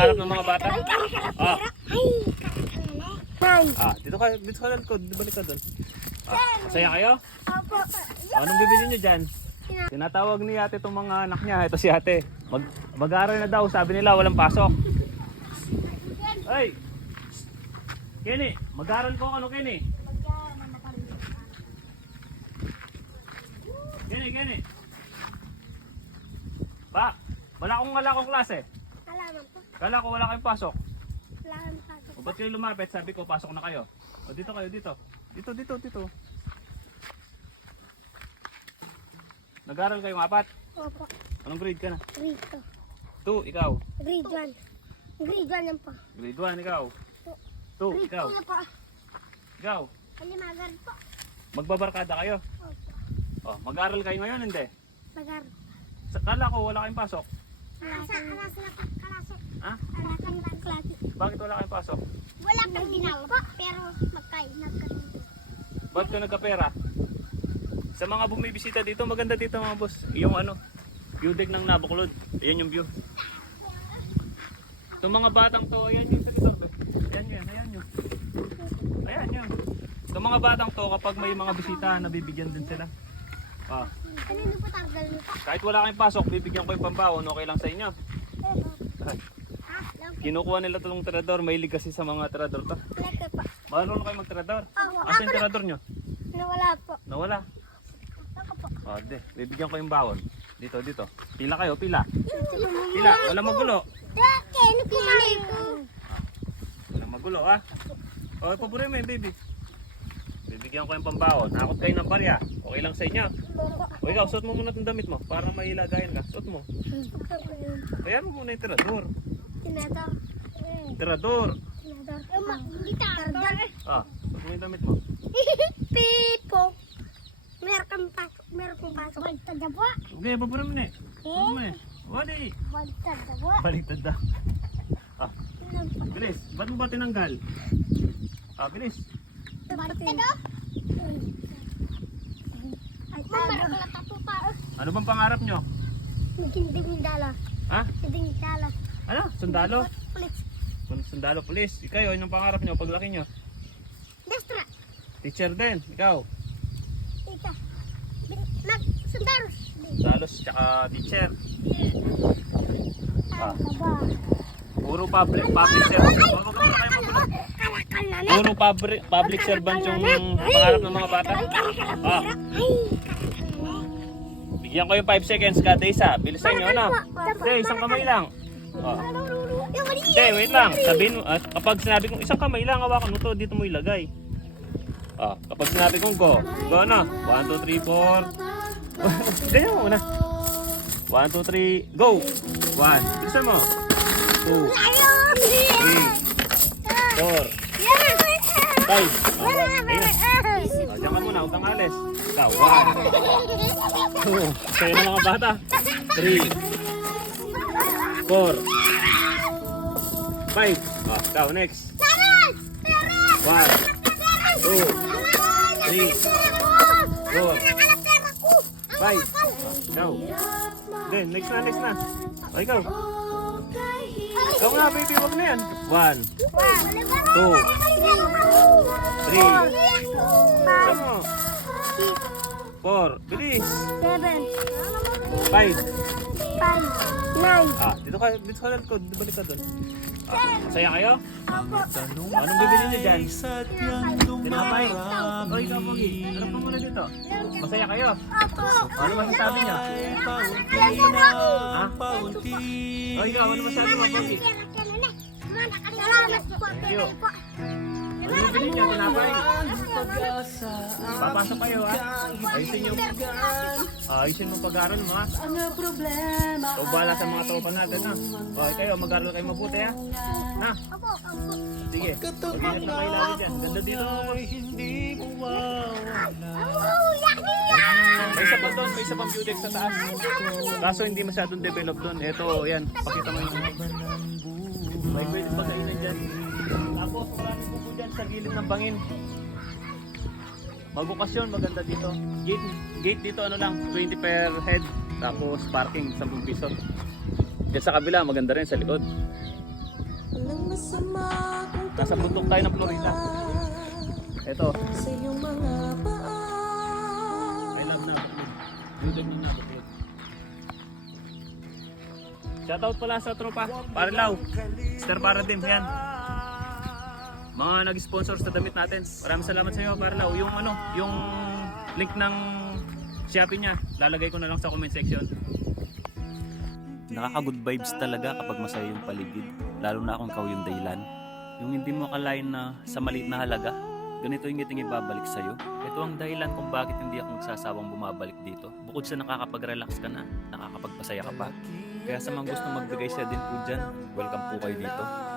Harap ng mga bata. Ah, ah, dito ka, dito ka lang ko, balik ka doon. Ah, masaya kayo? Opo. Anong bibili nyo dyan? Tinatawag ni ate itong mga anak niya. Ito si ate. Mag, mag-aaral na daw. Sabi nila walang pasok. Ay! Kenny, mag-aaral ko ano Kenny? Kenny, Kenny. Ba, wala akong wala akong klase. Po. Kala ko wala kayong pasok. Alaman pa. O ba't kayo lumapit? Sabi ko pasok na kayo. O dito kayo, dito. Dito, dito, dito. Nag-aaral kayong apat? Opo. Anong grade ka na? Rito. Two, ikaw. Grade 1. Grade 1 yan po. Grade 1, ikaw. Two, Grade ikaw. 2 na po. Ikaw. Alimagar po. Magbabarkada kayo. Opo. O, mag-aaral kayo ngayon, hindi. Magar. Sa, kala ko wala kayong pasok. Kalasa, kalasa na po. Ha? Kalasa na klase. Bakit wala kayong pasok? Wala pang ginawa po. Pero magkain. Nagkain. Ba't ka nagkapera? Sa mga bumibisita dito, maganda dito mga boss. Yung ano, view deck ng Nabuklod. Ayan yung view. Itong mga batang to, ayan yung sa likod. Ayan yun, ayan yun. Ayan yun. Itong mga batang to, kapag may mga bisita, nabibigyan din sila. Ah, Kanino po tanggal niyo po? kahit wala kayong pasok, bibigyan ko yung pambawon, okay lang sa inyo. Ha? Kinukuha nila itong tirador, mahilig kasi sa mga tirador to. Leke po. Marunong kayo magtirador. Opo. Asa yung tirador nyo? Nawala po. Nawala. Ako po. O, de, bibigyan ko yung bawon. Dito, dito. Pila kayo, pila. Pila. Wala magulo. Dake, ano pinili ko? Wala magulo, ha? O, paburi mo yung baby. Bibigyan ko yung pambawon. Nakot kayo ng barya. Okay lang sa inyo. O ikaw, suot mo muna itong damit mo para may ilagayan ka. Suot mo. Ayan mo muna yung tirador. Tirador. Tardor. Ah, mo yung damit mo. Pipo. Meron kang pasok. Meron kang pasok. Baliktad na po. Okay, paburi mo na eh. Paburi mo eh. Wali. Baliktad na po. Baliktad na. Ah, bilis. Ba't mo ba tinanggal? Ah, bilis. Baliktad na? Pa. Ano bang pangarap nyo? Maging dingdala. Ha? Dingdala. Ano? Sundalo? Ulit. Sundalo police. Ikaw, yun yung pangarap nyo paglaki nyo. Destra. Teacher din. Ikaw. Ika. Mag, sundaros. Dalos tsaka teacher. Ah. Ano? Puro public, public servant. Huwag ka muna kayo magulo. Puro public, public servant yung pangarap ng mga bata. Ah, bigyan ko yung 5 seconds kada isa. Bilisan nyo na. Hindi, isang kamay lang. Ah. Mali. Hindi, wait lang. Sabihin mo, at kapag sinabi kong isang kamay lang, hawakan mo to, dito mo ilagay. Ah, kapag sinabi kong go, go na. 1, 2, 3, 4. Ganyan muna. 1, 2, 3, go! 1, bilisan mo. 2, 3, 4, 5. Ah, okay na. Ah, diyan ka muna, huwag kang alis. Ikaw, 1, 2, sa'yo na mga bata. 3, 4, 5. Ah, ikaw, next. 1, 2, 3, 4, 5. Ikaw. Then, next na, next na. O, ikaw. Ikaw nga, baby, wag na yan. 1, 2, 3, Saan mo? 4, bilis. 5. Ah, dito ka, dito ka lang ko, balik ka doon. Ah, masaya kayo? Anong bibili niyo dyan? Tinapay? O, ikaw, Pogi. Harap ka muna dito. Masaya kayo? Ano masasabi niyo? Ha? O, ikaw, ano masasabi mo, Pogi? Salamat po. Thank you. Ano? Tinapay? Papasok kayo, ha? Ayusin. Ah, ayusin mo pag-aaral mo, ha? O, bahala sa mga tropa natin, ha? O, kayo, mag-aaral kayo mabuti, ha? Na, sige. Mag-ingat na kayo lagi dyan. Ganda dito? Oh, yaki! May isa pa doon, may isa pang deck sa taas. Kaso hindi masyadong develop doon. Ito, yan. Pakita mo yung... May pwede pa kainan dyan. Tapos maraming pupo dyan sa gilid ng bangin. Mag-okasyon, maganda dito. Gate, gate dito ano lang, 20 per head. Tapos parking, 10 piso. Diyan sa kabila, maganda rin sa likod. Nasa bundok tayo ng Florida. Ito. I love na YouTube ng Nabaklog. Shoutout pala sa tropa. Parlaw. Star Paradim. Yan. Mga nag-sponsor sa damit natin. Maraming salamat sa iyo, Parlaw. Yung ano, yung link ng Shopee niya, lalagay ko na lang sa comment section. Nakaka-good vibes talaga kapag masaya yung paligid. Lalo na kung ikaw yung dahilan. Yung hindi mo akalain na sa maliit na halaga, ganito yung ngiting ibabalik sa'yo. Ito ang dahilan kung bakit hindi ako magsasawang bumabalik dito. Bukod sa nakakapag-relax ka na, nakakapagpasaya ka pa. Kaya sa mga gusto magbigay siya din po dyan, welcome po kayo dito.